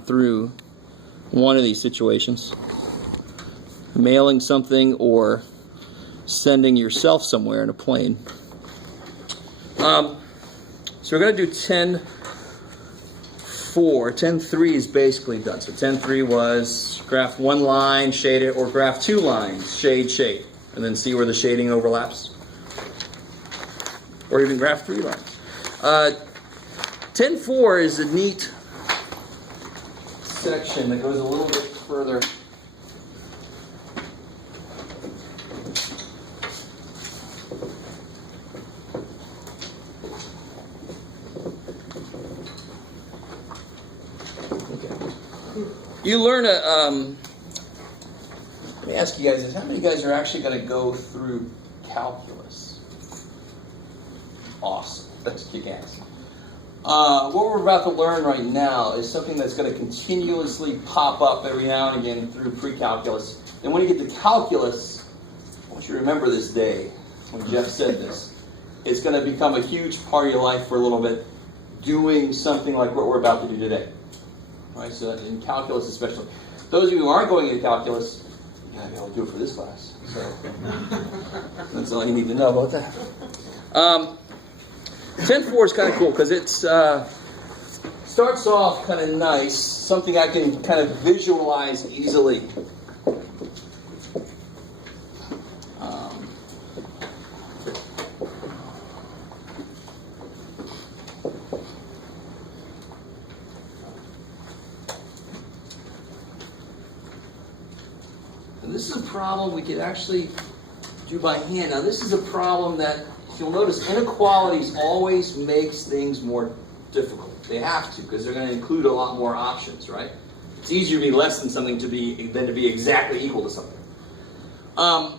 through one of these situations, mailing something or sending yourself somewhere in a plane. So we're going to do 10.4. 10.3 is basically done. So 10.3 was graph one line, shade it, or graph two lines, shade, and then see where the shading overlaps. Or even graph three lines. 10.4 is a neat section that goes a little bit further. You learn let me ask you guys this, how many of you guys are actually going to go through calculus? Awesome. That's kick-ass. What we're about to learn right now is something that's going to continuously pop up every now and again through pre-calculus. And when you get to calculus, I want you to remember this day when Jeff said this. It's going to become a huge part of your life for a little bit, doing something like what we're about to do today. Right? So in calculus especially. Those of you who aren't going into calculus, you gotta be able to do it for this class. So that's all you need to know about that. 10.4 is kind of cool because it's starts off kind of nice, something I can kind of visualize easily. And this is a problem we could actually do by hand. Now this is a problem that, if you'll notice, inequalities always makes things more difficult. They have to, because they're going to include a lot more options, right? It's easier to be less than something than to be exactly equal to something. Well,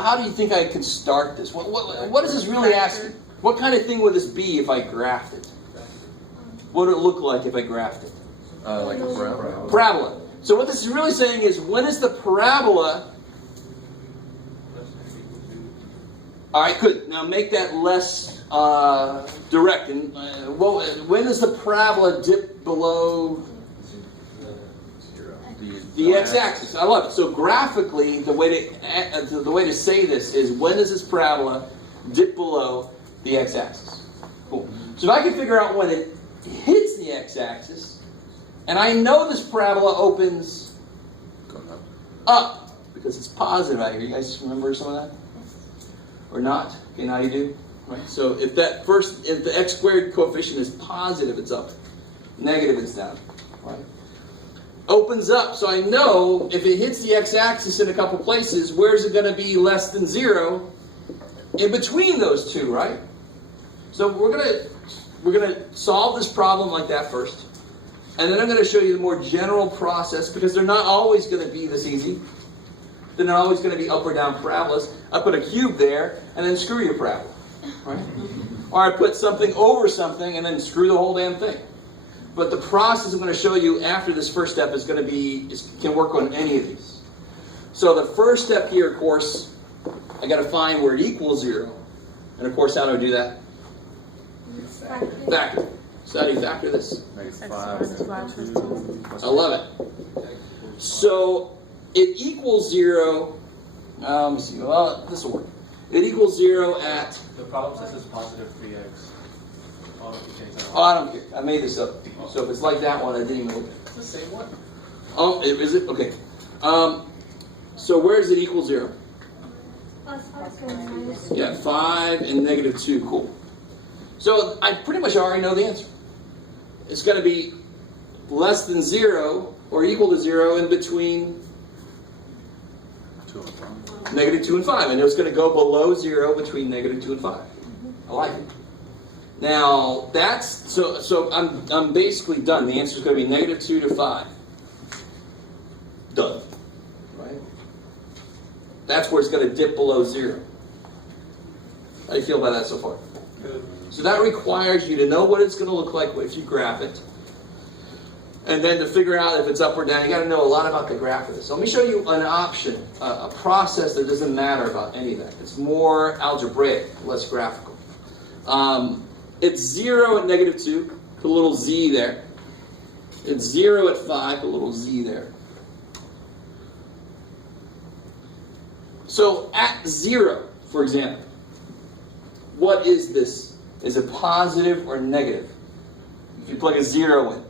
how do you think I can start this? What does this really ask? What kind of thing would this be if I graphed it? What would it look like if I graphed it? Like a parabola. Parabola. So what this is really saying is, when is the parabola... All right, good. Now make that less direct. And when does the parabola dip below the x-axis? I love it. So graphically, the way to say this is, when does this parabola dip below the x-axis? Cool. So if I can figure out when it hits the x-axis, and I know this parabola opens up because it's positive out here. You guys remember some of that? Or not? Okay, now you do. Right? So if the x squared coefficient is positive, it's up. Negative, it's down. Right? Opens up, so I know if it hits the x-axis in a couple places, where's it going to be less than 0? In between those two, right? So we're gonna solve this problem like that first. And then I'm going to show you the more general process, because they're not always going to be this easy. They're not always going to be up or down parabolas. I put a cube there, and then screw your parabola. Right? Or I put something over something, and then screw the whole damn thing. But the process I'm going to show you after this first step is going to can work on any of these. So the first step here, of course, I got to find where it equals 0. And of course, how do I do that? Factor. So how do you factor this? I love it. So it equals 0. Let me see. Well, this will work. It equals 0 at... The problem says it's positive 3x. Oh, I don't care. I made this up. So if it's like that one, I didn't even look at it. It's the same one. Oh, is it? Okay. So where does it equal 0? Yeah, 5 and negative 2. Cool. So I pretty much already know the answer. It's going to be less than 0 or equal to 0 in between negative 2 and 5. And it's going to go below 0 between negative 2 and 5. I like it. Now, that's... So I'm basically done. The answer is going to be negative 2 to 5. Done. Right? That's where it's going to dip below 0. How do you feel about that so far? Good. So that requires you to know what it's going to look like if you graph it. And then to figure out if it's up or down, you got to know a lot about the graph of this. So let me show you an option, a process that doesn't matter about any of that. It's more algebraic, less graphical. It's 0 and negative 2, put a little z there. It's 0 at 5, a little z there. So at 0, for example, what is this? Is it positive or negative? If you plug a 0 in.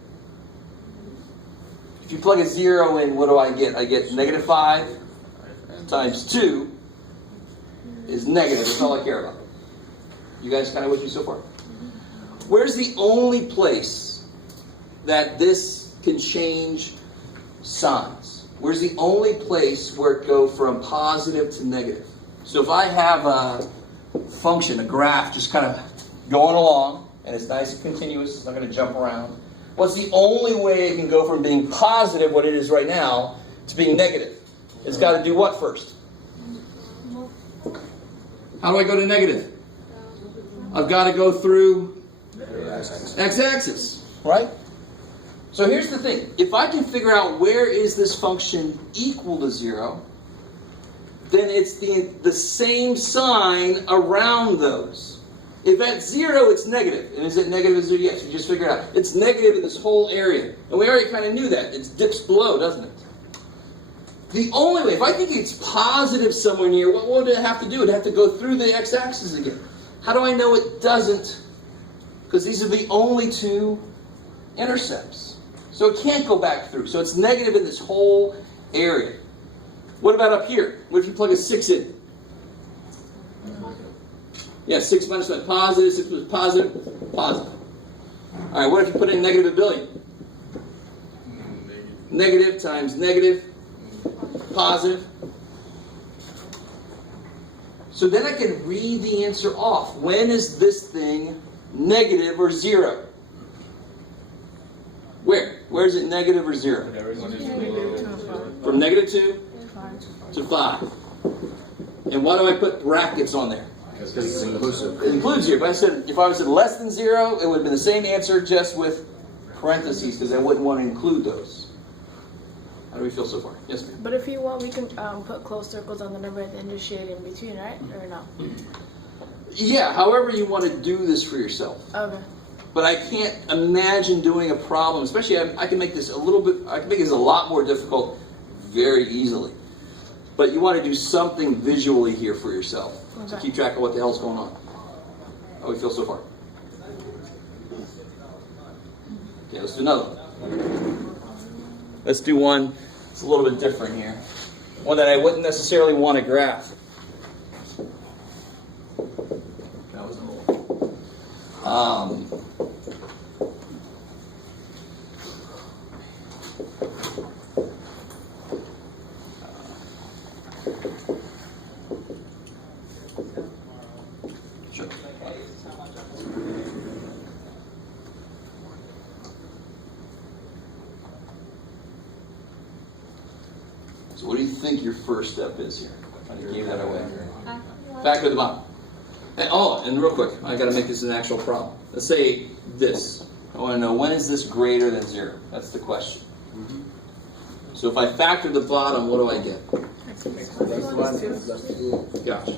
If you plug a 0 in, what do I get? I get negative 5 times 2 is negative. That's all I care about. You guys kind of with me so far? Where's the only place that this can change signs? Where's the only place where it go from positive to negative? So if I have a function, a graph, just kind of going along, and it's nice and continuous, it's not going to jump around. What's the only way it can go from being positive, what it is right now, to being negative? It's got to do what first? How do I go to negative? I've got to go through x-axis, right? So here's the thing. If I can figure out where is this function equal to 0, then it's the same sign around those. If at 0 it's negative, and is it negative at 0? Yes, we just figured it out. It's negative in this whole area. And we already kind of knew that. It dips below, doesn't it? The only way, if I think it's positive somewhere near, what would it have to do? It'd have to go through the x-axis again. How do I know it doesn't? Because these are the only two intercepts. So it can't go back through. So it's negative in this whole area. What about up here? What if you plug a 6 in? Yeah, 6 minus 1, positive, 6 plus positive, positive. All right, what if you put in negative a billion? Negative times negative, positive. So then I can read the answer off. When is this thing negative or 0? Where? Where is it negative or 0? From negative 2 to 5. And why do I put brackets on there? Because it's inclusive. It includes 0. But if I said less than 0, it would have been the same answer just with parentheses because I wouldn't want to include those. How do we feel so far? Yes, ma'am. But if you want, we can put closed circles on the number and then just shade in between, right? Or no? Yeah, however you want to do this for yourself. Okay. But I can't imagine doing a problem, especially I can make this a little bit, I can make this a lot more difficult very easily. But you want to do something visually here for yourself. Okay. To keep track of what the hell's going on. How do we feel so far? Okay, let's do another one. Let's do one that's a little bit different here. One that I wouldn't necessarily want to graph. That was cool. Sure. So what do you think your first step is here? I gave that away. Back to the bottom. And real quick, I got to make this an actual problem. Let's say this. I want to know when is this greater than 0? That's the question. So if I factor the bottom, what do I get? Gotcha.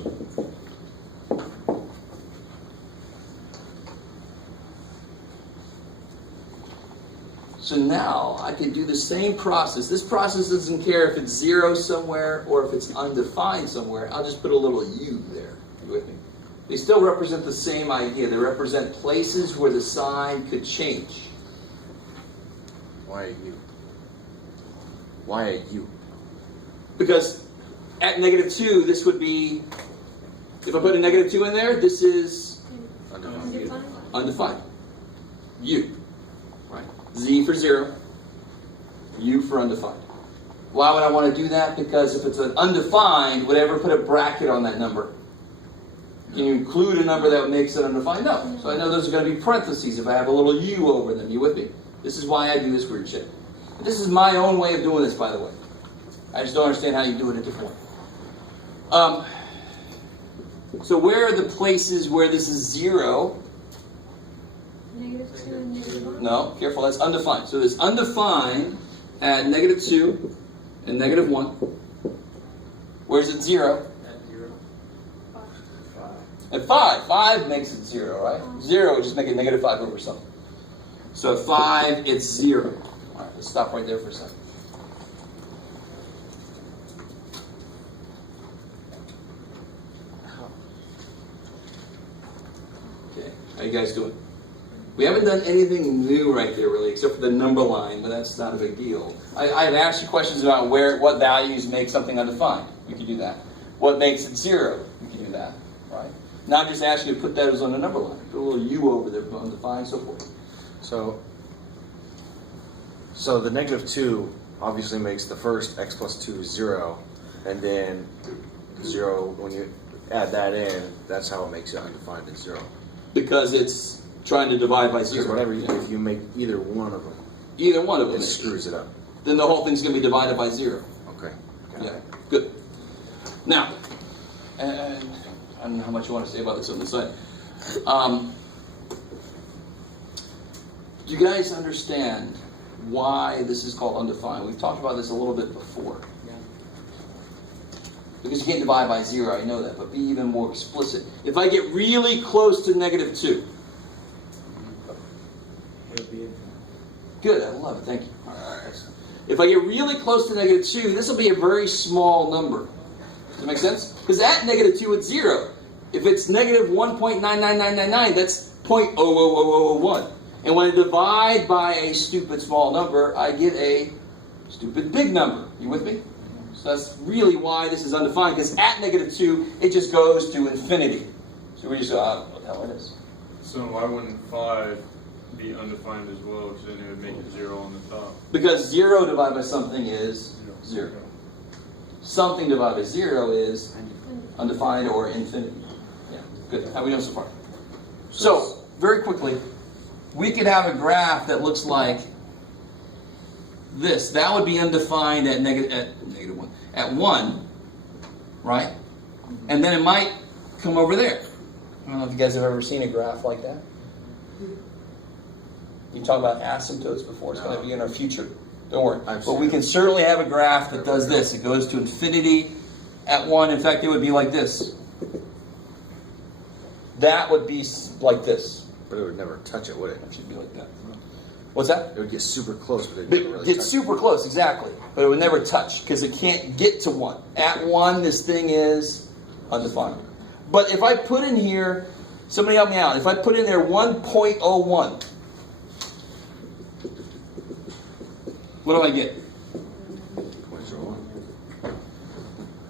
So now I can do the same process. This process doesn't care if it's 0 somewhere or if it's undefined somewhere. I'll just put a little u there. You with me? They still represent the same idea. They represent places where the sign could change. Why a U? Why a U? Because at negative 2, this would be, if I put a negative 2 in there, this is undefined. U. Right? Z for 0, U for undefined. Why would I want to do that? Because if it's an undefined, would I ever put a bracket on that number? Can you include a number that makes it undefined? No. So I know those are going to be parentheses if I have a little U over them. You with me? This is why I do this weird shit. This is my own way of doing this, by the way. I just don't understand how you do it a different way. So where are the places where this is 0? Negative 2 and negative 1? No, careful, that's undefined. So this undefined at negative 2 and negative 1. Where's it 0? At 5. 5 makes it 0, right? 0 would just make it negative 5 over something. So at 5, it's 0. Let's stop right there for a second. Okay, how you guys doing? We haven't done anything new right there really, except for the number line, but that's not a big deal. I've asked you questions about what values make something undefined. You can do that. What makes it 0? You can do that, right? Now I'm just asking you to put those on the number line. Put a little U over there, undefined, so forth. So the -2 obviously makes the first x plus 2 0, and then 0, when you add that in, that's how it makes it undefined at 0. Because it's trying to divide by Because 0. whatever, if you make either one of them, Either one of them. it screws it up. Then the whole thing's going to be divided by 0. Okay. Yeah, good. Now, and I don't know how much you want to say about this on the side. Do you guys understand why this is called undefined? We've talked about this a little bit before. Yeah. Because you can't divide by 0, I know that, but be even more explicit. If I get really close to -2, It would be good, I love it, thank you. All right, excellent. If I get really close to -2, this will be a very small number. Does that make sense? Because at -2, it's 0. If it's -1.99999, that's 0.00001. And when I divide by a stupid small number, I get a stupid big number. You with me? So that's really why this is undefined, because at -2, it just goes to infinity. So we just go, I don't know what the hell it is. So why wouldn't 5 be undefined as well? Because then it would make it 0 on the top. Because 0 divided by something is 0. Something divided by 0 is undefined or infinity. Yeah, good. How are we doing so far? So, very quickly, we could have a graph that looks like this. That would be undefined at -1. At 1, right? And then it might come over there. I don't know if you guys have ever seen a graph like that. You talked about asymptotes before. It's going to be in our future. Don't worry. But we can certainly have a graph that does this. It goes to infinity at 1. In fact, it would be like this. That would be like this. But it would never touch it, would it? It should be like that. What's that? It would get super close, but it would never really It's touch super close, exactly. But it would never touch because it can't get to 1. At 1, this thing is undefined. But if I put in here, somebody help me out. If I put in there 1.01, what do I get? 0.01.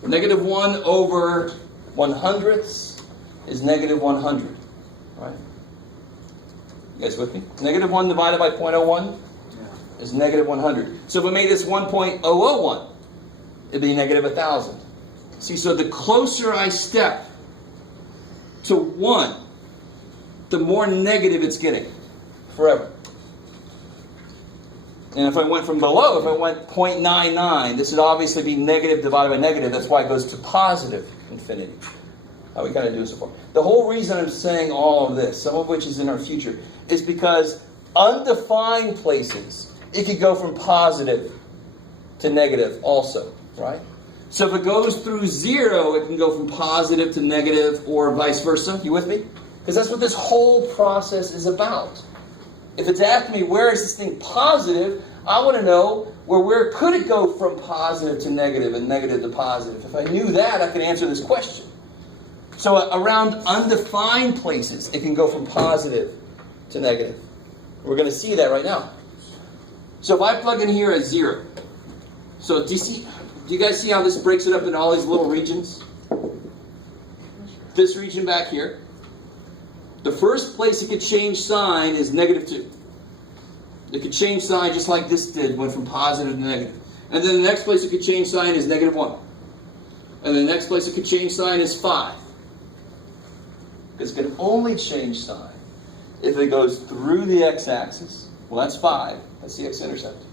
-1 over 100ths is -100. Right? You guys with me? -1 divided by 0.01 is -100. So if I made this 1.001, it'd be -1,000. See, so the closer I step to 1, the more negative it's getting forever. And if I went from below, if I went 0.99, this would obviously be negative divided by negative. That's why it goes to positive infinity. How we kind of do so far. The whole reason I'm saying all of this, some of which is in our future, is because undefined places, it could go from positive to negative also, right? So if it goes through 0, it can go from positive to negative or vice versa. You with me? Because that's what this whole process is about. If it's asking me, where is this thing positive, I want to know, where could it go from positive to negative and negative to positive? If I knew that, I could answer this question. So around undefined places, it can go from positive to negative. We're going to see that right now. So if I plug in here as 0, so do you guys see how this breaks it up into all these little regions? This region back here. The first place it could change sign is -2. It could change sign just like this did, went from positive to negative. And then the next place it could change sign is -1. And the next place it could change sign is 5. Because it can only change sign if it goes through the x-axis. Well, that's 5. That's the x-intercept.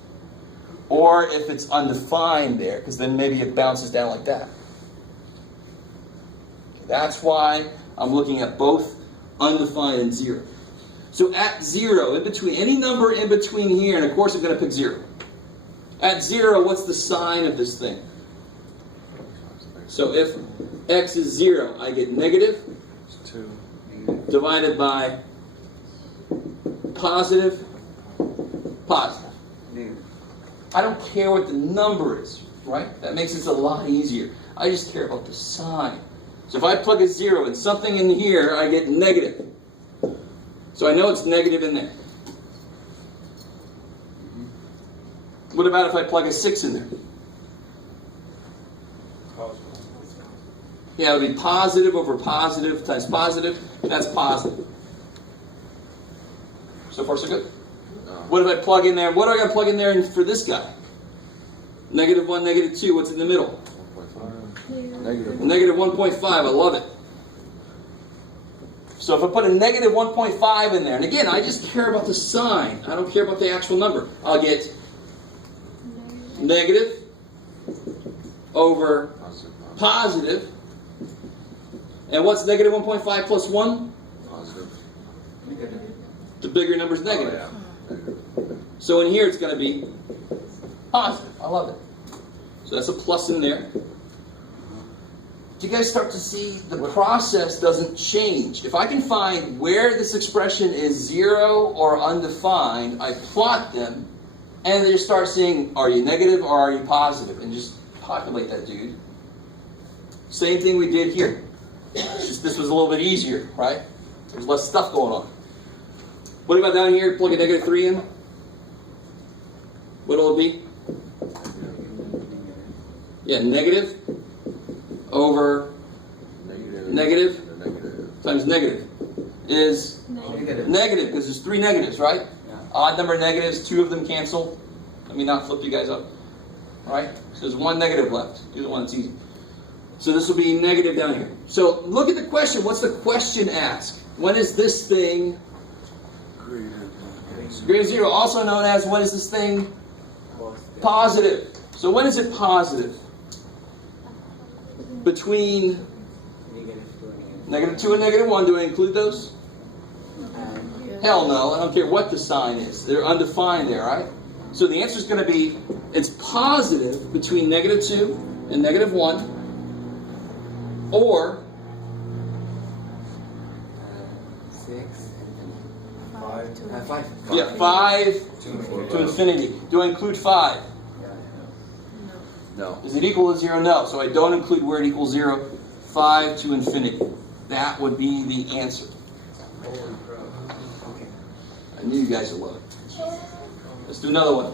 Or if it's undefined there, because then maybe it bounces down like that. That's why I'm looking at both undefined and 0. So at 0, in between, any number in between here, and of course I'm going to pick 0. At 0, what's the sign of this thing? So if x is 0, I get negative 2. divided by positive, positive. I don't care what the number is, right? That makes this a lot easier. I just care about the sign. So if I plug a 0 in something in here, I get negative. So I know it's negative in there. What about if I plug a 6 in there? Yeah, it would be positive over positive times positive, and that's positive. So far, so good. What if I plug in there? What do I got to plug in there for this guy? Negative 1, negative 2. What's in the middle? Negative 1.5. I love it. So if I put a negative 1.5 in there, and again, I just care about the sign. I don't care about the actual number. I'll get negative over positive. And what's negative 1.5 plus 1? Positive. The bigger number is negative. Oh, yeah. So in here it's going to be positive. I love it. So that's a plus in there. Do you guys start to see the process doesn't change? If I can find where this expression is 0 or undefined, I plot them, and then just start seeing, are you negative or are you positive? And just populate that, dude. Same thing we did here. Just this was a little bit easier, right? There's less stuff going on. What about down here? Plug a negative 3 in. What'll it be? Yeah, negative over negative times negative is negative because there's 3 negatives, right? Yeah. Odd number of negatives, 2 of them cancel. Let me not flip you guys up. All right? So there's 1 negative left. Do the one that's easy. So this will be negative down here. So look at the question. What's the question ask? When is this thing greater than 0? Also known as when is this thing positive? So when is it positive? Between negative 2 and negative 1. Do I include those? Hell no. I don't care what the sign is. They're undefined there, right? So the answer is going to be it's positive between negative 2 and negative 1. Or 5. yeah, 5 to infinity. Do I include 5? No. Is it equal to 0? No. So I don't include where it equals 0. 5 to infinity. That would be the answer. I knew you guys would love it. Let's do another one.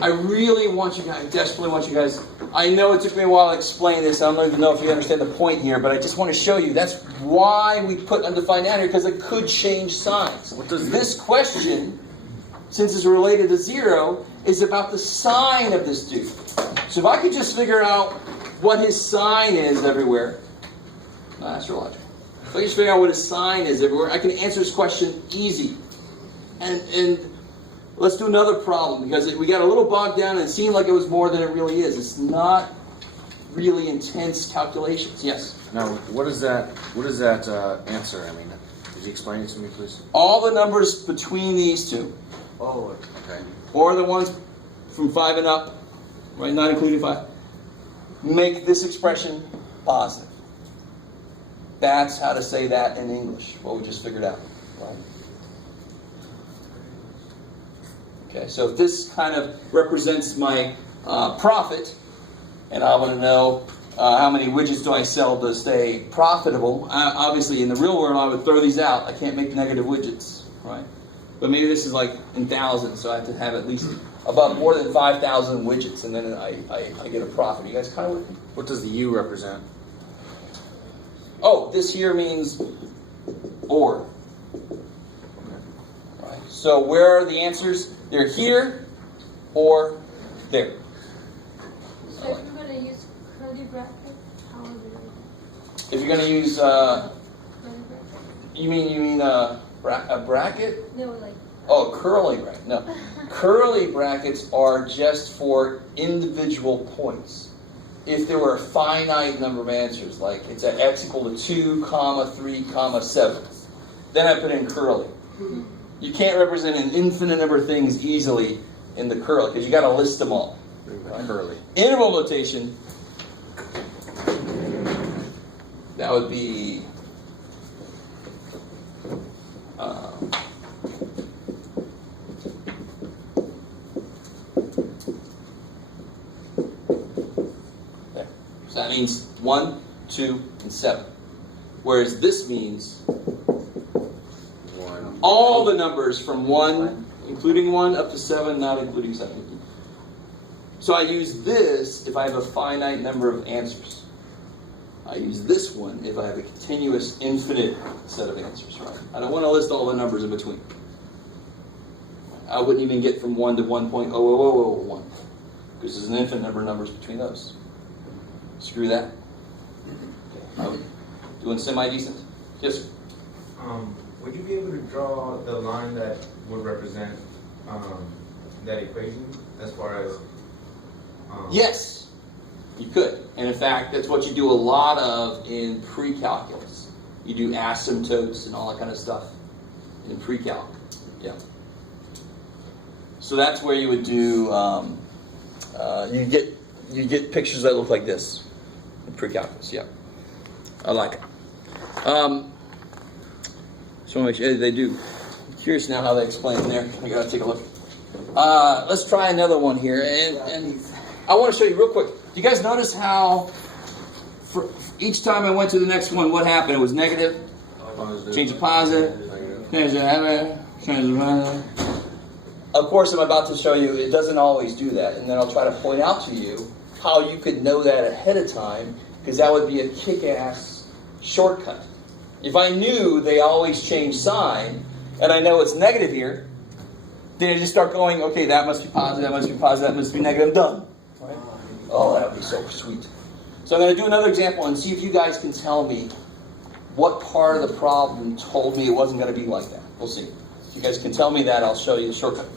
I really want you guys, desperately want you guys, I know it took me a while to explain this. I don't even know if you understand the point here, but I just want to show you. That's why we put undefined down here, because it could change signs. This question, since it's related to 0, is about the sign of this dude. So if I could just figure out what his sign is everywhere, astrological. If I can just figure out what his sign is everywhere, I can answer this question easy. And let's do another problem, because we got a little bogged down and it seemed like it was more than it really is. It's not really intense calculations. Yes? Now, what is that answer? I mean, could you explain it to me, please? All the numbers between these two, Oh, Okay. or the ones from 5 and up, right, not including 5, make this expression positive. That's how to say that in English, what we just figured out. Right? Okay, so if this kind of represents my profit, and I want to know how many widgets do I sell to stay profitable, obviously in the real world I would throw these out. I can't make negative widgets, right? But maybe this is like in thousands, so I have to have at least above more than 5,000 widgets, and then I get a profit. You guys kind of with me? What does the U represent? Oh, this here means or. Right. So where are the answers? They're here or there. So if you're going to use curly brackets, how would you If you're going to use, curly brackets? you mean a bracket? No, like, Oh, curly bracket. No. Curly brackets are just for individual points. If there were a finite number of answers, like it's at x equal to 2, 3, 7, then I put in curly. You can't represent an infinite number of things easily in the curly, because you got to list them all. Curly. Interval notation, that would be means 1, 2, and 7. Whereas this means 1. all the numbers from 1, including 1, up to 7, not including 7. So I use this if I have a finite number of answers. I use this one if I have a continuous, infinite set of answers. Right? I don't want to list all the numbers in between. I wouldn't even get from 1 to 1.00001 because there's an infinite number of numbers between those. Screw that. Doing semi-decent? Yes, sir. Would you be able to draw the line that would represent that equation as far as? Yes, you could. And in fact, that's what you do a lot of in pre-calculus. You do asymptotes and all that kind of stuff in pre-calc. Yeah. So that's where you would do. You get pictures that look like this in pre-calculus. Yeah, I like it. So make sure they do. I'm curious now how they explain it there. I gotta take a look. Let's try another one here, and I want to show you real quick. Do you guys notice how for each time I went to the next one, what happened? It was negative, change to positive, change to positive. Of course, I'm about to show you it doesn't always do that, and then I'll try to point out to you how you could know that ahead of time, because that would be a kick-ass shortcut. If I knew they always change sign, and I know it's negative here, then I just start going, okay, that must be positive, that must be positive, that must be negative, I'm done. Right? Oh, that would be so sweet. So I'm going to do another example and see if you guys can tell me what part of the problem told me it wasn't going to be like that. We'll see. If you guys can tell me that, I'll show you the shortcut.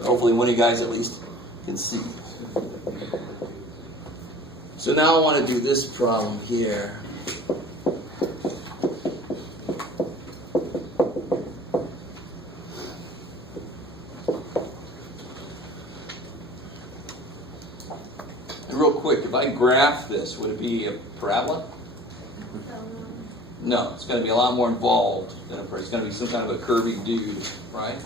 Hopefully one of you guys at least can see. So now I want to do this problem here. Real quick, if I graph this, would it be a parabola? No, it's going to be a lot more involved than a parabola. It's going to be some kind of a curvy dude, right?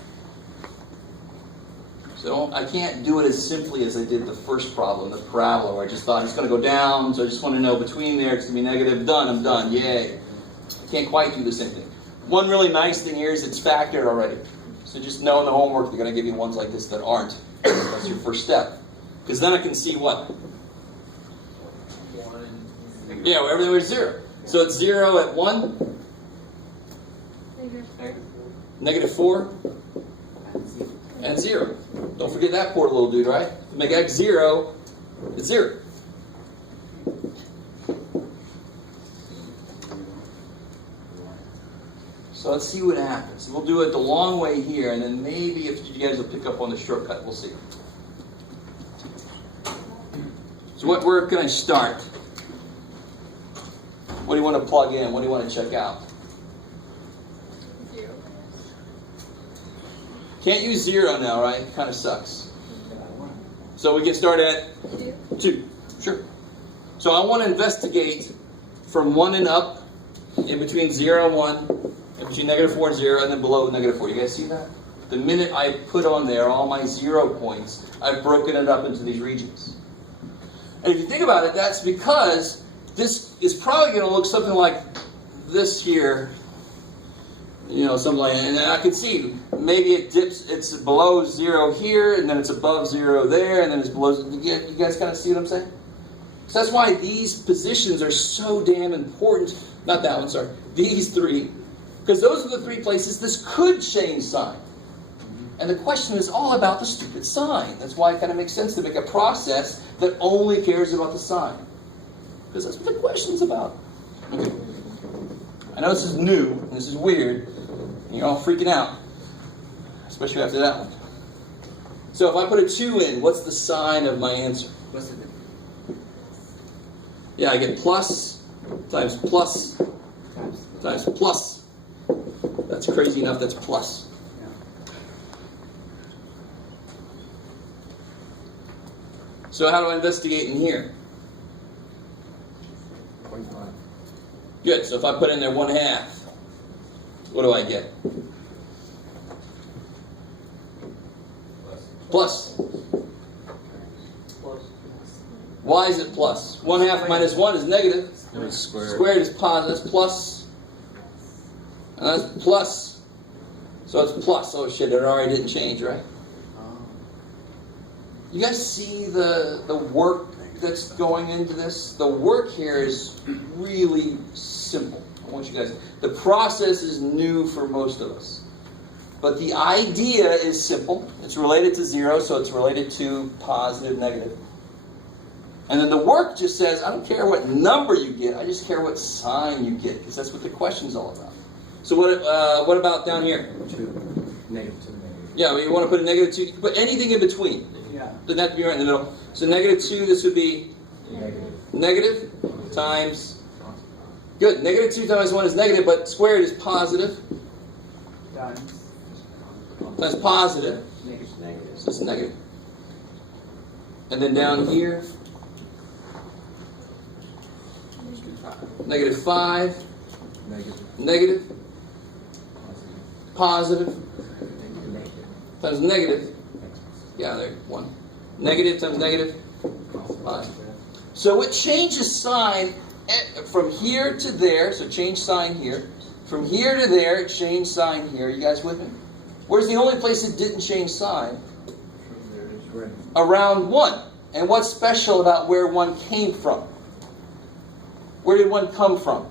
So I can't do it as simply as I did the first problem, the parabola, where I just thought it's going to go down, so I just want to know between there, it's going to be negative, done, I'm done, yay. I can't quite do the same thing. One really nice thing here is it's factored already. So just know in the homework they're going to give you ones like this that aren't. That's your first step. Because then I can see what? Yeah, well, everything was 0. So it's 0 at 1, negative 4, and 0. Don't forget that poor little dude, right? To make x 0, it's 0. So let's see what happens. We'll do it the long way here, and then maybe if you guys will pick up on the shortcut, we'll see. So where can I start? What do you want to plug in? What do you want to check out? 0. Can't use 0 now, right? Kind of sucks. So we can start at 2. Sure. So I want to investigate from 1 and up, in between 0 and 1, in between negative 4 and 0, and then below negative 4. You guys see that? The minute I put on there all my 0 points, I've broken it up into these regions. And if you think about it, that's because this is probably going to look something like this here. You know, something like that. And I can see maybe it dips, it's below 0 here, and then it's above 0 there, and then it's below. You guys kind of see what I'm saying? So that's why these positions are so damn important. Not that one, sorry. These 3. Because those are the 3 places this could change sign. And the question is all about the stupid sign. That's why it kind of makes sense to make a process that only cares about the sign. Because that's what the question's about. Okay. I know this is new, and this is weird, and you're all freaking out. Especially after that one. So if I put a 2 in, what's the sign of my answer? What's the difference? Yeah, I get plus times plus times plus. That's crazy enough, that's plus. So how do I investigate in here? 45. Good, so if I put in there 1/2, what do I get? Plus. Why is it plus? 1/2 minus 1 is negative. It's squared. Squared is positive. That's plus. And that's plus. So it's plus. Oh shit, it already didn't change, right? You guys see the work that's going into this? The work here is really simple. I want you guys, the process is new for most of us. But the idea is simple. It's related to 0, so it's related to positive, negative. And then the work just says, I don't care what number you get, I just care what sign you get, because that's what the question's all about. So what about down here? Negative 2. Yeah, well, you want to put a -2, you can put anything in between. Yeah. Doesn't have to be right in the middle. So -2, this would be negative times, good, -2 times 1 is negative, but squared is positive, times positive, so it's negative. And then down here, -5, negative, positive, times negative, yeah, there, 1. Negative times negative, positive. So it changes sign from here to there, so change sign here. From here to there, it changed sign here. You guys with me? Where's the only place it didn't change sign? Around 1. And what's special about where 1 came from? Where did 1 come from?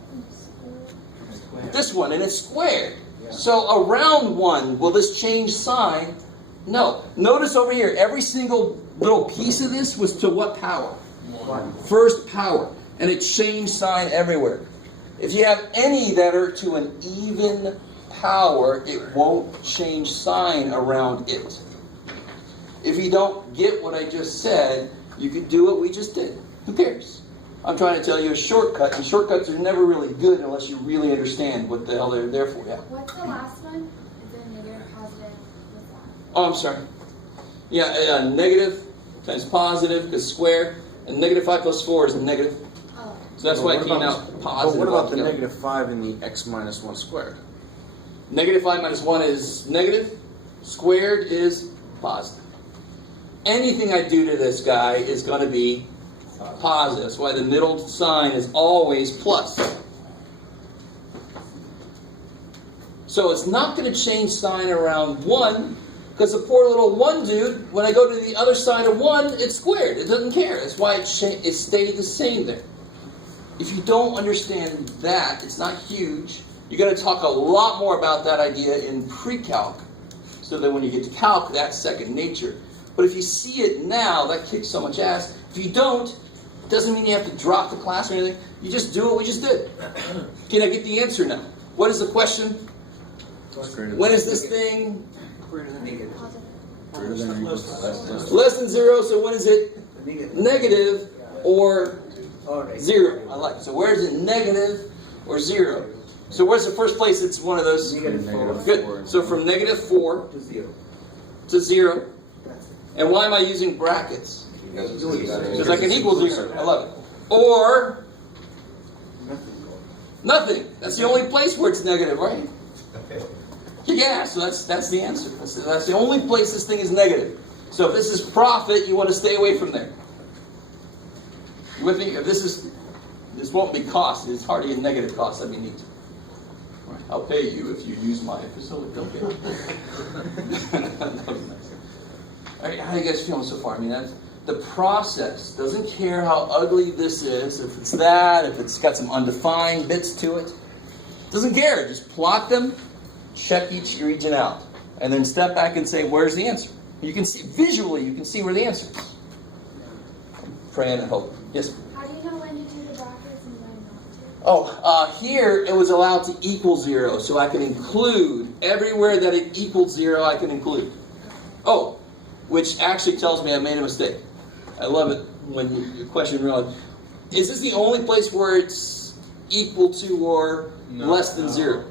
This one, and it's squared. So around 1, will this change sign? No. Notice over here, every single little piece of this was to what power? First power. And it changed sign everywhere. If you have any that are to an even power, it won't change sign around it. If you don't get what I just said, you could do what we just did. Who cares? I'm trying to tell you a shortcut, and shortcuts are never really good unless you really understand what the hell they're there for. Yeah. What's the last one? Is it negative, positive? What's that? Oh, I'm sorry. Yeah, negative times positive is squared, and -5 plus 4 is negative. Oh. So that's why it came out But positive. what about the altogether. -5 and the x minus 1 squared? -5 minus 1 is negative. Squared is positive. Anything I do to this guy is going to be positive. That's why the middle sign is always plus. So it's not going to change sign around 1, because the poor little 1 dude, when I go to the other side of 1, it's squared. It doesn't care. That's why it stayed the same there. If you don't understand that, it's not huge. You're going to talk a lot more about that idea in pre-calc, so that when you get to calc, that's second nature. But if you see it now, that kicks so much ass. If you don't, it doesn't mean you have to drop the class or anything. You just do what we just did. Can I get the answer now? What is the question? When is this thing less than 0? So when is it negative or 0? I like it. So where is it negative or 0? So where's the first place it's one of those? Good. So from -4 to 0. And why am I using brackets? Because I can equal 0. I love it. Or nothing. That's the only place where it's negative, right? Yeah, so that's the answer. That's the only place this thing is negative. So if this is profit, you want to stay away from there. You with me? If this won't be cost. It's hardly a negative cost. That'd be neat. I'll pay you if you use my facility. Okay. All right, how are you guys feeling so far? I mean, that's the process. Doesn't care how ugly this is. If it's that, if it's got some undefined bits to it, doesn't care. Just plot them. Check each region out, and then step back and say, where's the answer? You can see, visually, you can see where the answer is. Pray and hope. Yes? How do you know when to do the brackets and when not to? Oh, here it was allowed to equal 0, so I can include, everywhere that it equaled 0, I can include. Oh, which actually tells me I made a mistake. I love it when your question really, is this the only place where it's equal to or less than 0?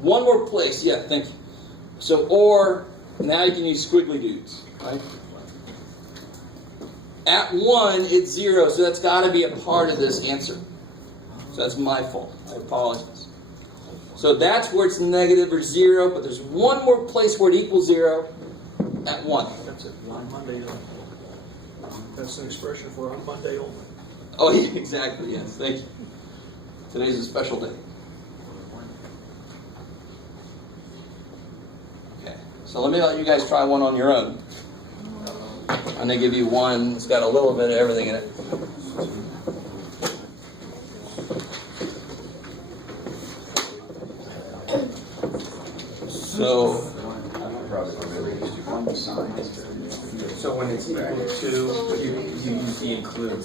One more place, yeah, thank you. So, or, now you can use squiggly dudes, right? At 1, it's 0, so that's got to be a part of this answer. So that's my fault. I apologize. So that's where it's negative or 0, but there's one more place where it equals 0 at 1. That's an expression for on Monday only. Oh, yeah, exactly, yes, thank you. Today's a special day. Okay, so let me let you guys try one on your own. I'm gonna give you one that's got a little bit of everything in it. So, So when it's equal to, you use the include.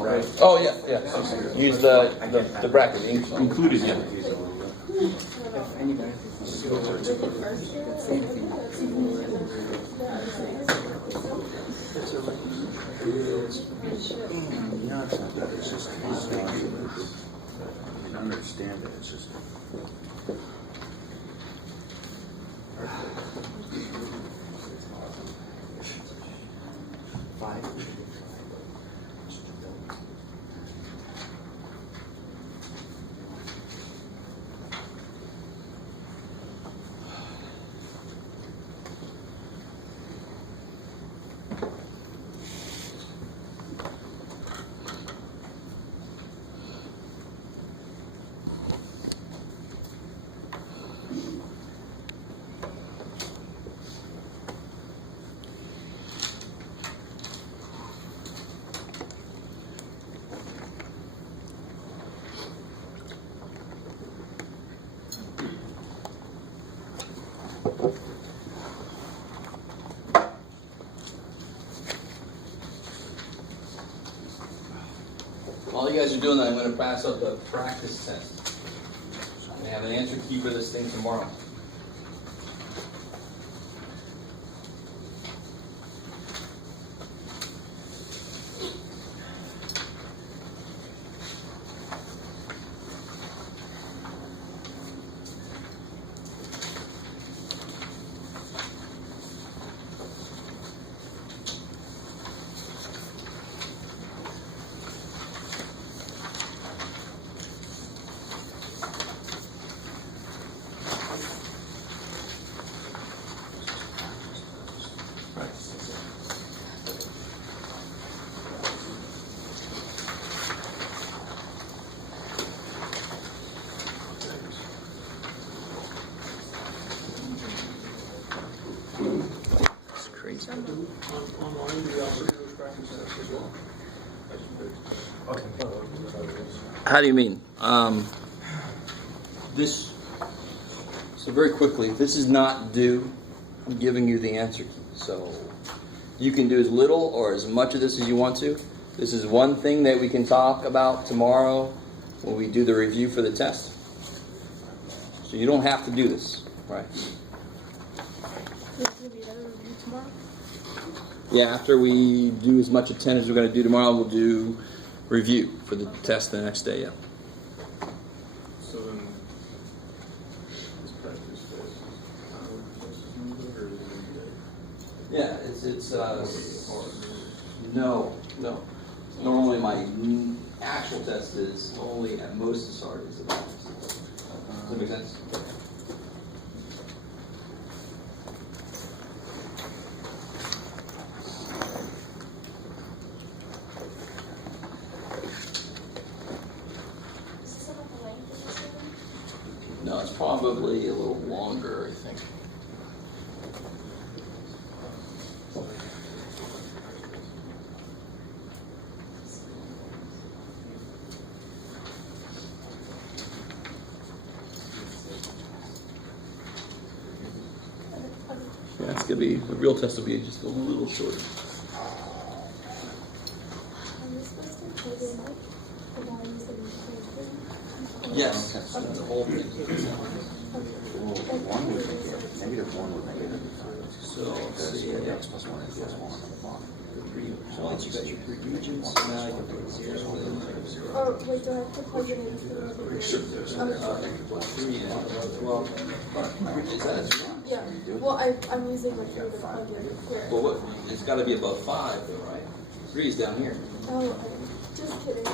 Right? oh yeah. Use the bracket. Included, yeah. Yeah, it's not that, it's just, I can understand it, it's just. While you guys are doing that, I'm going to pass up the practice test. I have an answer key for this thing tomorrow. It's crazy. Online, we also do those practice tests as well. How do you mean? So very quickly, this is not due. I'm giving you the answer key. So you can do as little or as much of this as you want to. This is one thing that we can talk about tomorrow when we do the review for the test. So you don't have to do this, right? There's gonna be another review tomorrow. Yeah, after we do as much attendance as we're going to do tomorrow, we'll do review for the test the next day, yeah. So then, this practice test is hour test is no good, or is it Yeah, no. Normally my actual test is only at most as hard as the practice test. Does that make sense? Is this about the length of the study? No, it's probably a little longer, I think. Yeah, it's gonna be, the real test will be just a little shorter. Are you supposed to plug in like the values that you created? Yes, the whole thing. One would make it, negative one would make it. So, let's see, yeah. X plus one equals one on the bottom. So once you got your three regions, now you can put zero in negative zero. Or wait, do I have to plug it into the? Three and 12. Is that a zero? Yeah, well, I'm using my phone to plug in here. Well, what, it's gotta be above 5 though, right? 3 is down here. Oh, okay. Just kidding.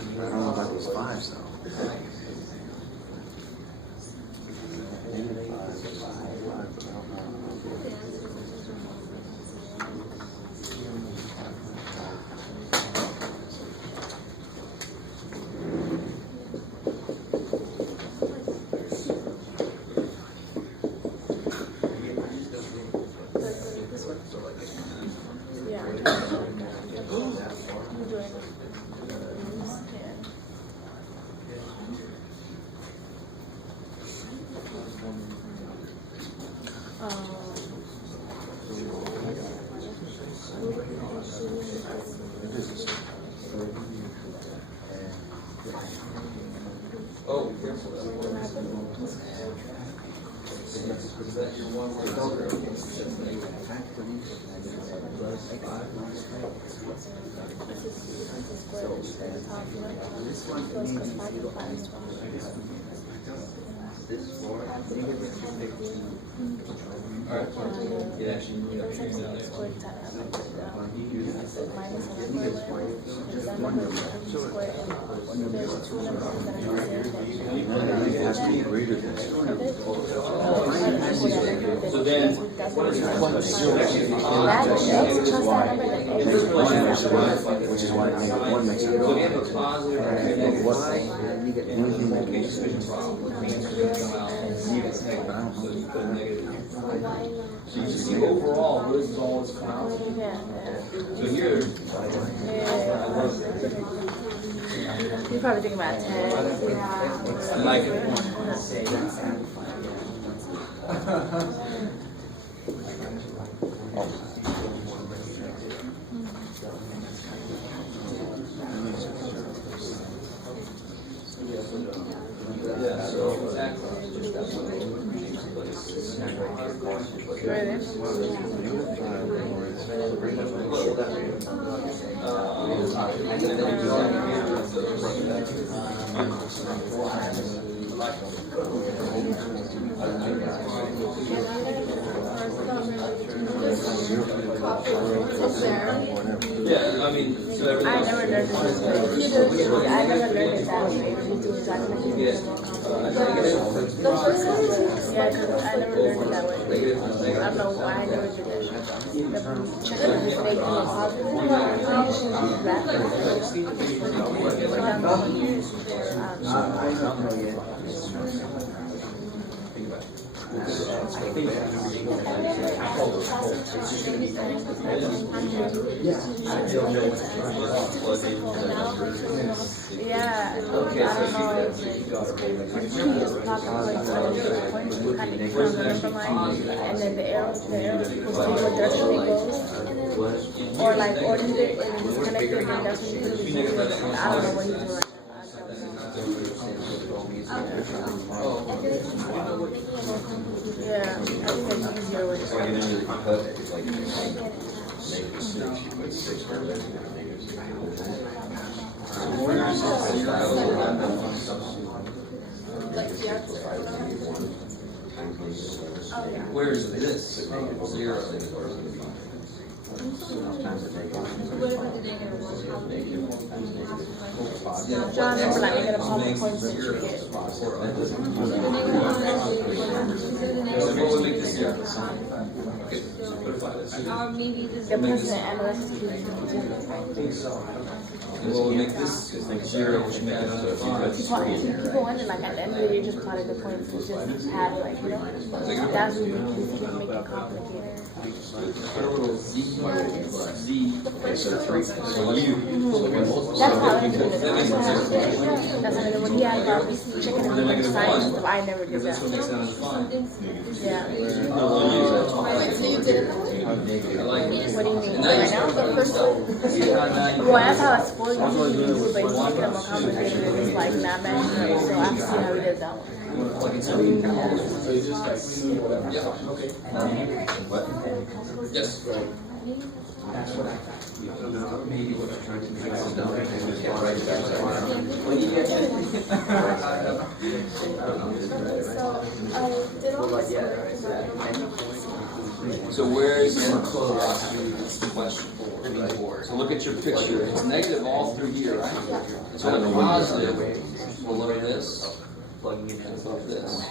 don't know about these fives though. Yeah. I'm doing it. Oh, It has to be greater than zero. so then, Which is why one makes it so we wrong. have a positive or a negative sign, anything that makes a problem with being come out and see it's negative, so you put a negative. So you see overall, what is all this come out? So here, You're probably thinking about 10. I like it. Yeah, so that yeah, I mean, so I everything. never learned it this way. I never learned it that way. We do exactly the Yeah. same. Negative. Yeah, because I never learned it that way. I don't know why I never did that. Check it this way, you know, positive. Yeah, I don't know. Just pop up like points to kind of from the number line, and then the arrow will see what direction it goes. Or like ordered it and disconnected, and that's when you put it in. I don't know what he's doing. Yeah, I think that's easier with Where's this? Zero. John, remember like making a public points that you get. So what would make this zero? Okay, so put a five. Maybe this. The person analyzes And what would make this zero, which would make it another five? people wonder like at the end of the day, you just plotted the points and just had like, you know, that's what you can make it complicated. Put a little Z, so you. That's how I did it. That's how when he had about checking the signs and stuff, I never did This one that. makes it another five. Yeah. Wait, so you did it? I like it. What do you mean? And now Right you now? The first one? Well, that's how it's supposed to be, but he's making it more complicated and it's like not matching up, so I have to see how he does that one. Yes. So, did all this work? So where is the question? So look at your picture. It's negative all through here, right? So it's positive below this, and above this.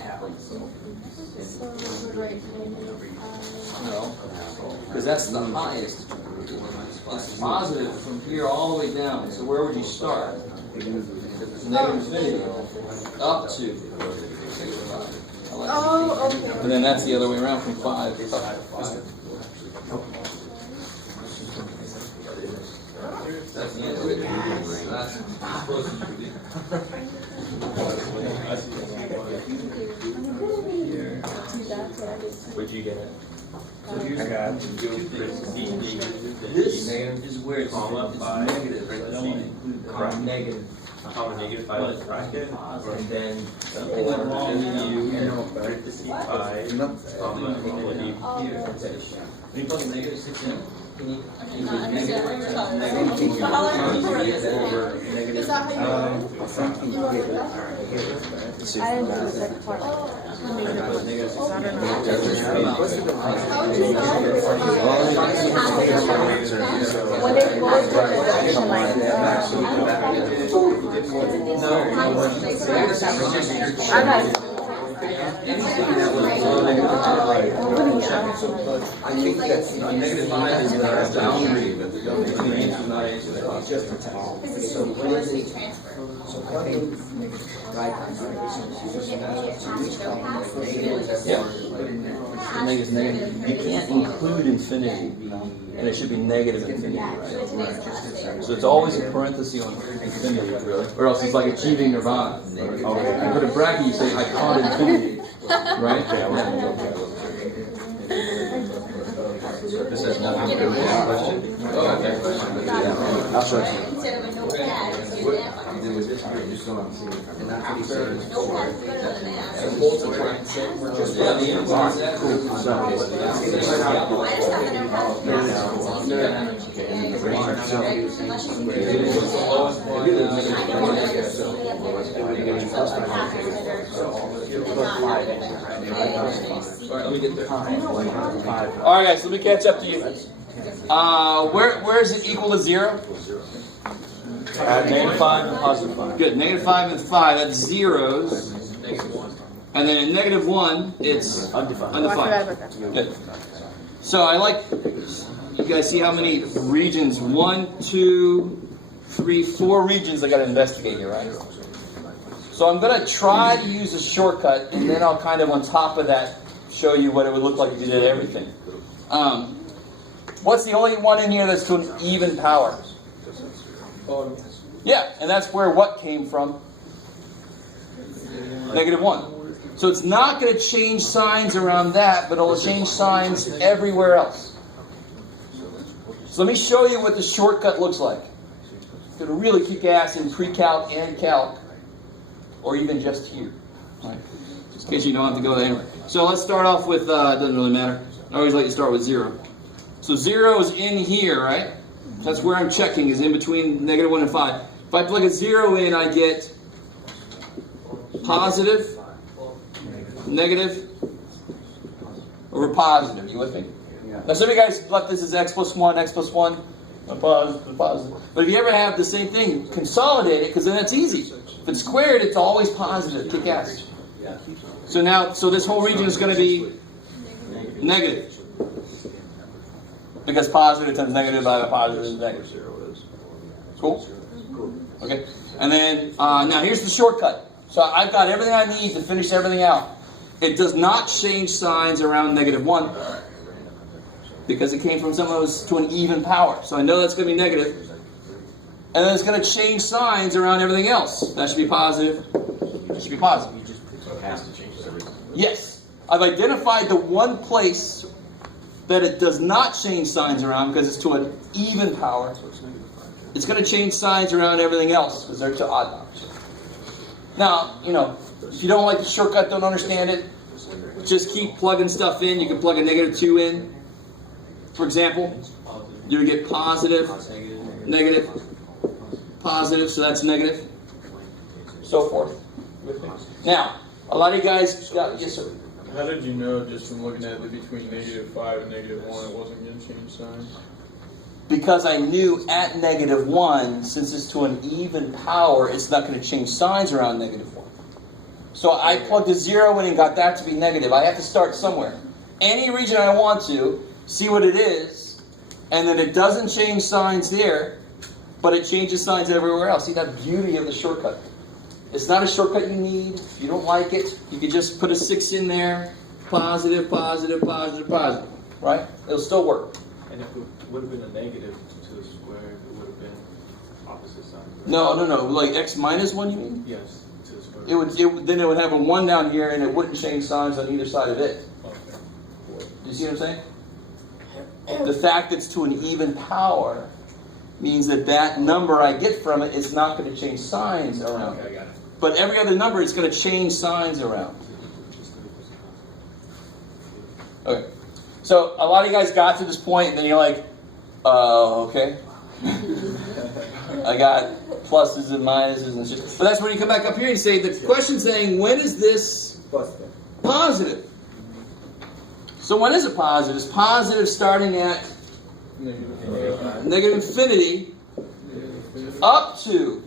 No, because that's the highest. It's positive from here all the way down. So where would you start? Negative infinity up to. Oh, okay. And then that's the other way around from 5 up. That's the end of it. That's What'd you get? I got this is where it's negative. I don't want to include that. Negative. Comma negative 5 is bracket, and then Something went wrong with you. parentheses 5, comma equality. When you plug a negative 6 in, can you negative? Is that how you do it? I didn't do the second part. Negative 6 I don't know. When they go to the direction like I'm not. I think that negative 5 is the boundary, but the answer is not answer. You can't include infinity, and it should be negative infinity, right? So it's always a parenthesis on infinity, or else it's like achieving nirvana. You put a bracket, you say, I caught infinity, right? This has nothing to do with this question. Oh, okay. I'll show you. Yeah, the answer is that. Alright, let me get there. Alright guys, let me catch up to you. Where is it equal to 0? Negative 5 and positive 5. Good, negative 5 and 5, that's zeros. And then in negative 1, it's Undefined. Oh, I forgot undefined. about that. Good. So I like, you guys see how many regions? 1, 2, 3, 4 regions I got to investigate here, right? So I'm going to try to use a shortcut, and then I'll kind of on top of that show you what it would look like if you did everything. What's the only one in here that's to an even power? Yeah, and that's where what came from? Negative 1. So it's not going to change signs around that, but it'll change signs everywhere else. So let me show you what the shortcut looks like. It's going to really kick ass in pre-calc and calc, or even just here. Right? Just in case you don't have to go there anyway. So let's start off with, it doesn't really matter. I always like to start with 0. So 0 is in here, right? That's where I'm checking, is in between negative 1 and 5. If I plug a 0 in, I get positive, negative, or positive. You with me? Yeah. Now some of you guys left this as x plus 1, positive. But if you ever have the same thing, consolidate it, because then that's easy. If it's squared, it's always positive. Kick ass. So now, this whole region is going to be negative. Because positive times negative by a positive is negative. Cool? Okay. And then, now here's the shortcut. So I've got everything I need to finish everything out. It does not change signs around negative 1. Because it came from some of those to an even power. So I know that's going to be negative. And then it's going to change signs around everything else. That should be positive. That should be positive. Yes. I've identified the one place that it does not change signs around because it's to an even power. It's going to change signs around everything else because they're to odd numbers. Now, if you don't like the shortcut, don't understand it, just keep plugging stuff in. You can plug a negative 2 in. For example, you would get positive, negative, positive, so that's negative, so forth. Now, a lot of you guys got, yes sir? How did you know just from looking at it between -5 and -1 it wasn't going to change signs? Because I knew at -1, since it's to an even power, it's not going to change signs around -1. So I plugged a 0 in and got that to be negative. I have to start somewhere. Any region I want to, see what it is, and then it doesn't change signs there, but it changes signs everywhere else. See that beauty of the shortcut. It's not a shortcut you need. If you don't like it, you can just put a 6 in there. Positive, positive, positive, positive. Right? It'll still work. And if it would have been a negative to the square, it would have been opposite sign. Right? No. Like x minus 1, you mean? Yes, to the square. Then it would have a 1 down here, and it wouldn't change signs on either side of it. Okay. You see what I'm saying? The fact that it's to an even power means that that number I get from it is not going to change signs around. Okay, I got it. But every other number is going to change signs around. Okay. So a lot of you guys got to this point, and then you're like, okay. I got pluses and minuses and shit. But that's when you come back up here and you say, the question's saying, when is this positive? So when is it positive? It's positive starting at negative infinity up to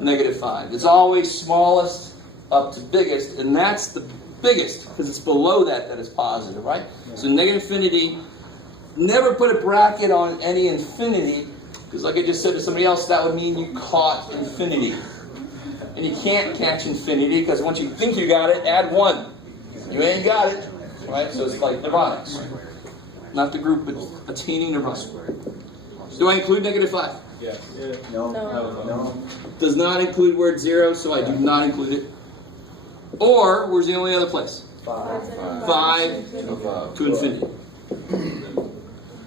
-5. It's always smallest up to biggest, and that's the biggest because it's below that it's positive, right? So negative infinity, never put a bracket on any infinity because like I just said to somebody else, that would mean you caught infinity. And you can't catch infinity because once you think you got it, add 1. You ain't got it, right? So it's like nirvana. Not the group, but attaining nirvana. Do I include -5? Yes. Yeah. No. Does not include word 0, so I do not include it. Or, where's the only other place? 5 to infinity.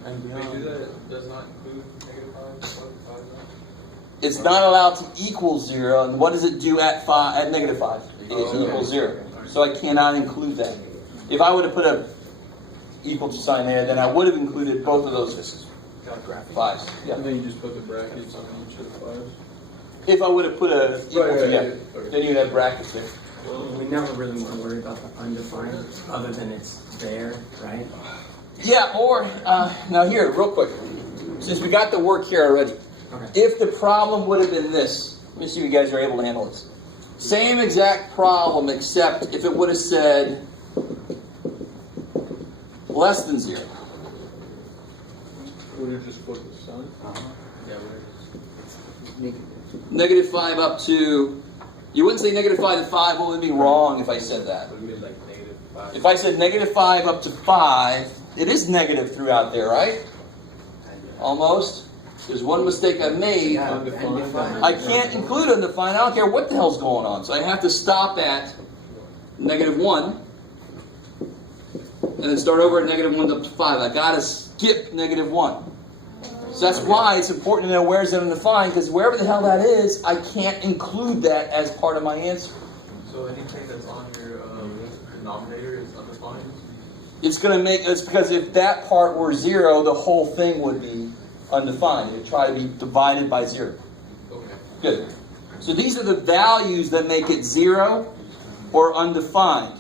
And beyond that, does not include -5? It's not allowed to equal 0, and what does it do at -5? It equals 0. So I cannot include that. If I would have put a equal to sign there, then I would have included both of those 5s. Yeah. And then you just put the brackets on each of the 5s? If I would have put a equal to, yeah, Okay. then you'd have brackets there. We never really want to worry about the undefined, other than it's there, right? Yeah, or, now here, real quick. Since we got the work here already. Okay. If the problem would have been this, let me see if you guys are able to handle this. Same exact problem, except if it would have said less than 0. Would you just put the sign? Yeah, -5 up to, you wouldn't say -5 to 5, what would be wrong if I said that? would be like -5. If I said -5 up to 5, it is negative throughout there, right? Almost. There's one mistake I made. I can't include undefined. I don't care what the hell's going on. So I have to stop at -1 and then start over at -1 up to 5. I gotta skip -1. So that's why it's important to know where's it undefined, because wherever the hell that is, I can't include that as part of my answer. So anything that's on your denominator is undefined? It's because if that part were 0, the whole thing would be undefined. It would try to be divided by 0. Okay. Good. So these are the values that make it 0 or undefined.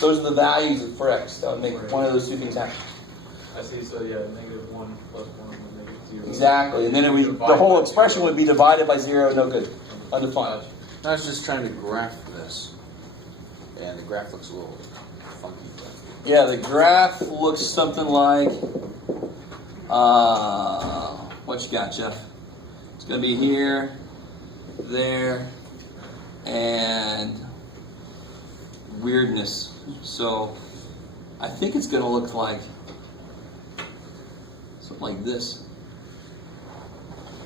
Those are the values for x. That would make one of those two things happen. I see, so yeah, -1 plus 1 would make it 0. Exactly. And then the whole expression would be divided by 0, no good. Undefined. I was just trying to graph this, and the graph looks a little funky. Yeah, the graph looks something like, what you got, Jeff? It's going to be here, there, and weirdness. So I think it's going to look like something like this.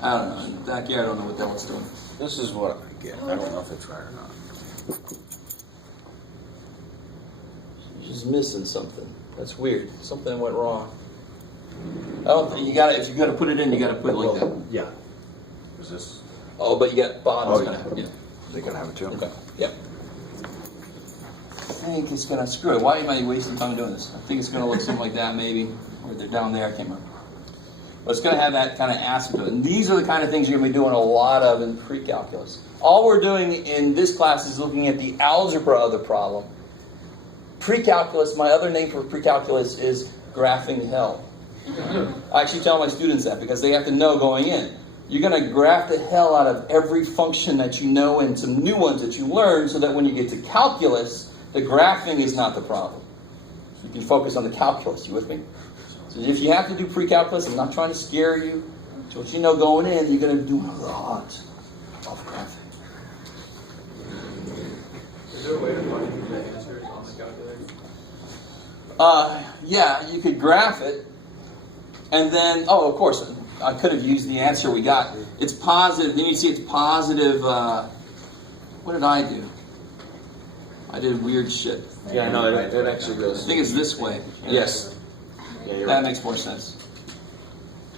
I don't know. Back here, I don't know what that one's doing. This is what I get. I don't know if it's right or not. She's missing something. That's weird. Something went wrong. I don't think you gotta. If you gotta put it in, you gotta put it like that. Yeah. Is this? Oh, but you got bottoms Oh, gonna yeah. have. Yeah. They gotta have it too. Okay. Yep. I think it's gonna screw it. Why am I wasting time doing this? I think it's gonna look something like that, maybe, or they're down there. I can't remember. But it's gonna have that kind of aspect to it. And these are the kind of things you're gonna be doing a lot of in pre-calculus. All we're doing in this class is looking at the algebra of the problem. Pre-calculus, my other name for pre-calculus is graphing hell. I actually tell my students that because they have to know going in. You're going to graph the hell out of every function that you know and some new ones that you learn so that when you get to calculus, the graphing is not the problem. So you can focus on the calculus. You with me? So if you have to do pre-calculus, I'm not trying to scare you. So what you know going in, you're going to do a lot of graphing. Is there a way to find the answers on the calculator? Yeah, you could graph it. And then, oh, of course, I could have used the answer we got. It's positive. Then you see it's positive. What did I do? I did weird shit. Yeah, no, it actually I goes. think it's this way. Yes. Yeah, you're That right. makes more sense.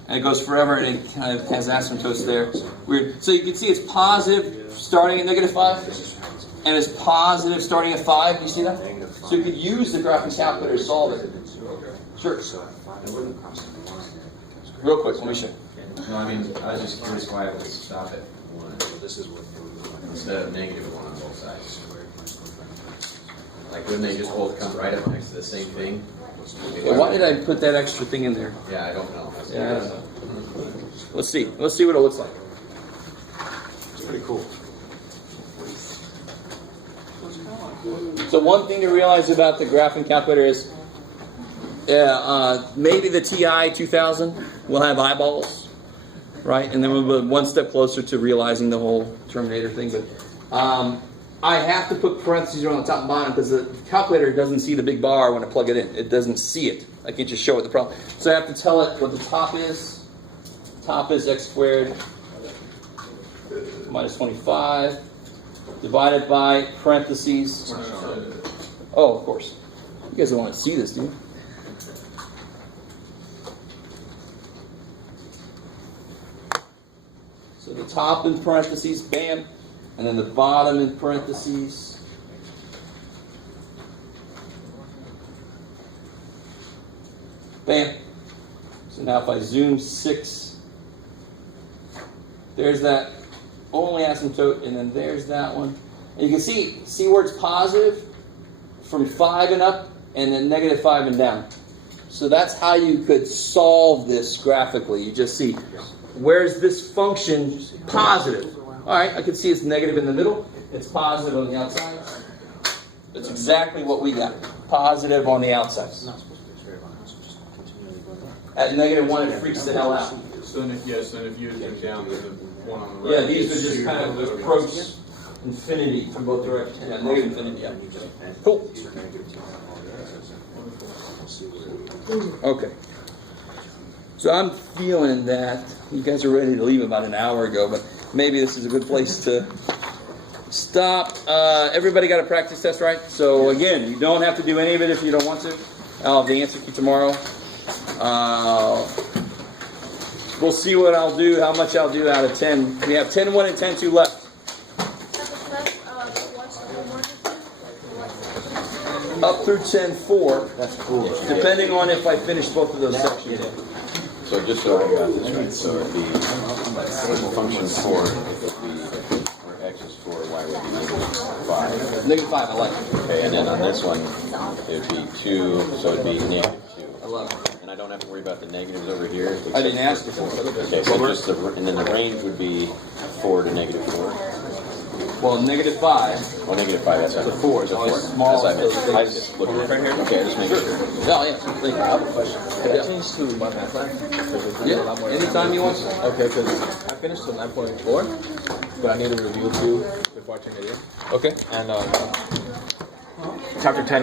And it goes forever, and it kind of has asymptotes there. Weird. So you can see it's positive starting at -5, and it's positive starting at 5. You see that? So you could use the graphing calculator to solve it. Sure. Real quick, let me show you. No, I mean, I was just curious why it would stop at 1 instead of -1 on both sides. Like, wouldn't they just both come right up next to the same thing? Yeah, why did I put that extra thing in there? Yeah, I don't know. Yeah, I don't know. Let's see. Let's see what it looks like. It's pretty cool. So one thing to realize about the graphing calculator is maybe the TI 2000 will have eyeballs, right? And then we'll be one step closer to realizing the whole Terminator thing. But I have to put parentheses around the top and bottom because the calculator doesn't see the big bar when I plug it in. It doesn't see it. I can't just show it the problem. So I have to tell it what the top is. Top is x squared minus 25 divided by parentheses. Oh, of course. You guys don't want to see this, do you? So the top in parentheses, bam, and then the bottom in parentheses. Bam. So now if I zoom 6, there's that only asymptote, and then there's that one. And you can see where it's positive from 5 and up, and then -5 and down. So that's how you could solve this graphically. You just see, where's this function positive? All right, I can see it's negative in the middle. It's positive on the outside. That's exactly what we got. Positive on the outside. At -1, it freaks the hell out. So then if you had them down to the one on the right. Yeah, these would just kind of approach infinity from both directions. Yeah, negative infinity, yeah. Cool. Okay. So I'm feeling that you guys are ready to leave about an hour ago, but maybe this is a good place to stop. Everybody got a practice test, right? So again, you don't have to do any of it if you don't want to. I'll have the answer key tomorrow. We'll see what I'll do, how much I'll do out of 10. We have 10-1 and 10-2 left. Up through 10-4. That's cool. Depending on if I finish both of those sections. So just so I got this right, so it'd be function 4, where x is 4, y would be -5. -5, I like it. Okay, and then on this one, it'd be 2, so it'd be -2. I love it. And I don't have to worry about the negatives over here. I didn't ask you for it. Okay, so just and then the range would be 4 to -4. Well, -5. Oh, -5, that's right. The 4 is always small. That's I just looked right here. Okay, just make sure. Oh, yeah. Thank you. I have a question. Can I change to my math plan? Yeah, anytime you want to. Okay, because I finished with 9.4, but I need to review 2 before I turn it in. Okay. And chapter 10.